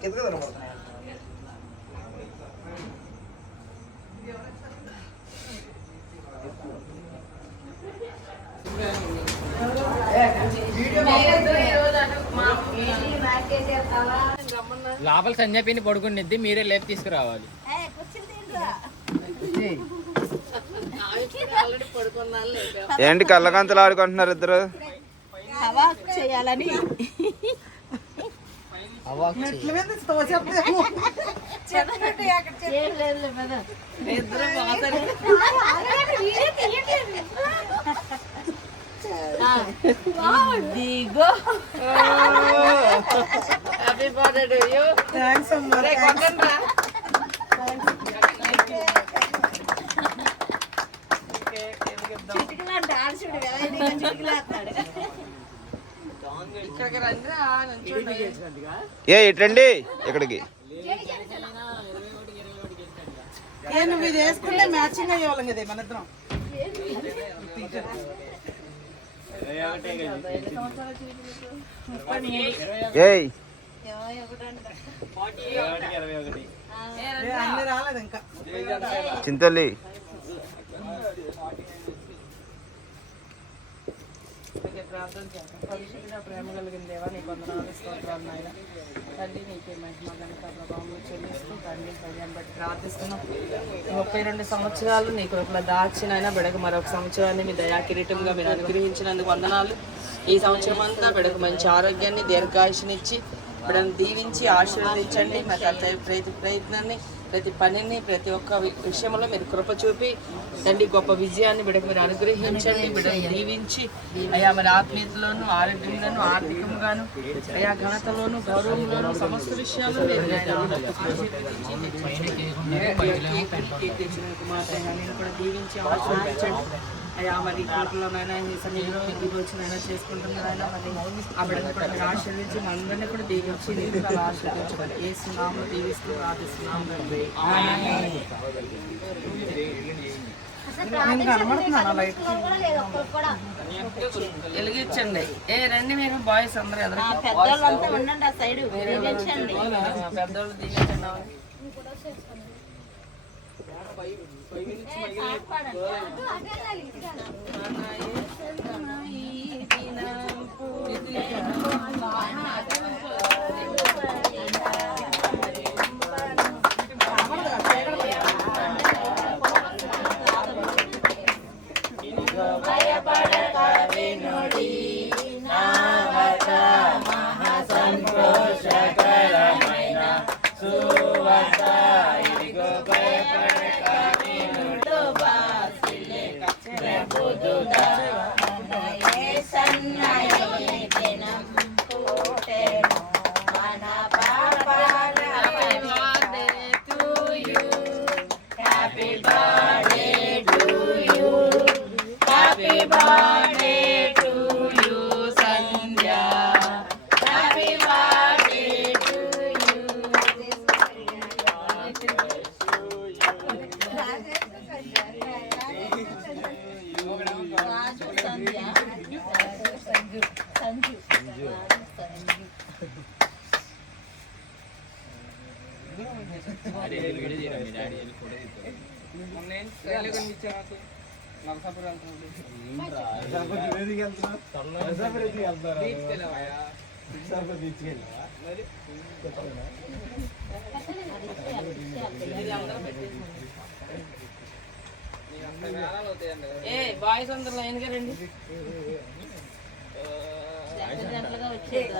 కిందకి కనబడుతున్నాయి లోపల సంజయ్ పడుకునిద్ది మీరే లేపి తీసుకురావాలి. ఏంటి కళ్ళకంతలు ఆడుకుంటున్నారు ఇద్దరు? చేయాలని. మెట్ల మీద బాగుతారు దిగో happy birthday to you thanks అమ్మా, థాంక్స్. చిటికలాంటి ఆడుచుడు కదా నుంచోండి ఏ ఇటండి ఇక్కడికి. వేసుకుంటే మ్యాచింగ్ అయ్యేవాళ్ళం కదా ఏయ్. చింతల్లి. ప్రార్థన చేద్దాం. పరిశుద్ధ ప్రేమ కలిగిన దేవా నీ వందనాలు స్తోత్రాలు నాయన. తల్లి నీకే మహిమ కనుక ప్రభావంలో చెల్లిస్తూ తండ్రి కళ్యాణ్ బట్టి ప్రార్థిస్తున్నాం. ముప్పై రెండు సంవత్సరాలు నీ కృపలో దాచినైనా బిడకు మరొక సంవత్సరాన్ని మీ దయా కిరీటంగా మీరు అనుగ్రహించినందుకు వందనాలు. ఈ సంవత్సరం అంతా బిడకు మంచి ఆరోగ్యాన్ని దీర్ఘాయుషనిచ్చి బిడను దీవించి ఆశీర్వదించండి. మరి అంత ప్రయత్ ప్రయత్నాన్ని ప్రతి పనిని ప్రతి ఒక్క విషయంలో మీరు కృప చూపి తండ్రి గొప్ప విజయాన్ని బిడకు మీరు అనుగ్రహించండి బిడ్డను దీవించి అయా మరి ఆత్మీయతలోను ఆరోగ్యంలోను ఆర్థికంగాను అయా ఘనతలోను గౌరవంలోను సమస్త విషయాలు మీరు కూడా దీవించి ఆశీర్వదించండి అయ్యా మరి కోట్లోనైనా ఈ సన్నిధిలో రోజునైనా చేసుకుంటున్నారైనా మరి ఆ బిడ్డను కూడా మీరు ఆశీర్వించి మనందరినీ కూడా దీవించి ఆశీర్వించమని ఏ సునామం దీవిస్తూ ప్రార్థిస్తున్నాం వెలిగించండి. ఏ రండి మీరు బాయ్స్ అందరూ ఎదురు ఏ సాపడ అంటే అదే అదే ఇది కదా నాయే సంతమాయి దినం పూరి దినం నాన అదంత సైడ్ దీవించండి పెద్దోళ్ళు దీవించండి ఏ బాయ్స్ అందరూ లైన్గా రండి జంటలుగా వచ్చేది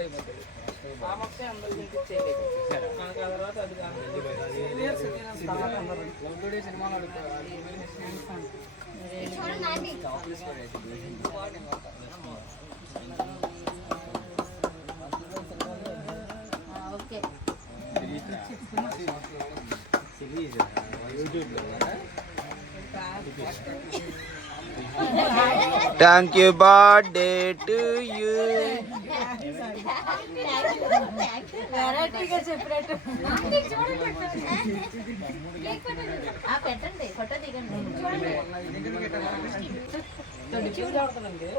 అయిపోతుంది ఆ మొక్కే అందరూ మనకు ఆ తర్వాత అది కాదు. Seniors, seniors తర్వాత అందరూ. Okay thank you birthday to you వెరైటీగా చెప్పినట్టు. ఆ, పెట్టండి ఫోటో దిగండి. చూడు, చూడు ఆడుతుందండి.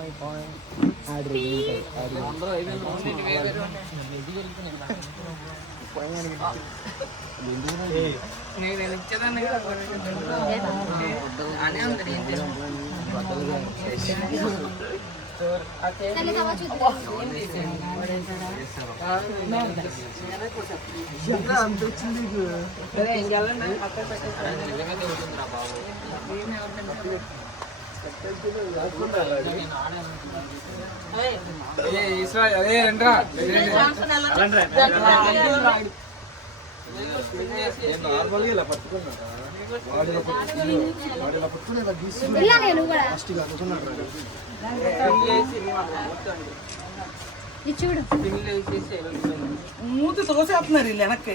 పాయింట్ పాయింట్ చెప్పకుండా. చెప్తే సర్ప్రైజ్ నేను ఇచ్చేదాన్ని చూడు. మూతి తోసేస్తున్నారు వీళ్ళు వెనక్కి.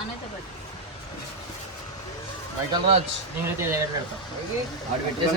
అనైతే పట్టు మైకల్ రాజ్ నేనైతే పెడతా. వాడు పెట్టేసి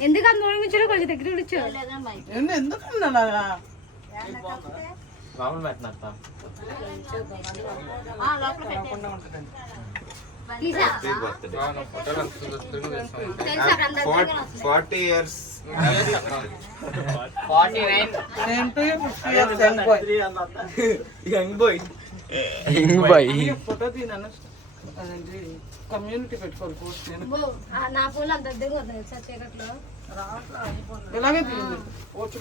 ఎందుకంత దూరం కొంచెం దగ్గర కూర్చో ఎందుకన్నా అలాగా మామూలు పెట్టిన forty years 49 same to fifty years young boy hinge boy photo తీనన్న అదేంటి? కమ్యూనిటీ పెట్టుకోవాలి పోస్ట్ నేను. అబ్బో, ఆ, నా ఫోన్ అంత దగ్గర వద్దు తెలుసా చీకట్లో? ఇలాగే తీయండి. పోస్ట్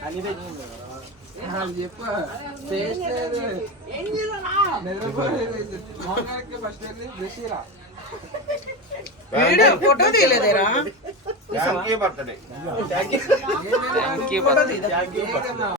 పెట్టదు ఏ, ఆ, తీరా చెప్పు వీడియో ఫోటో తీయలేదేరా థ్యాంక్ యూ బర్త్డే ఫోటో తీయదా?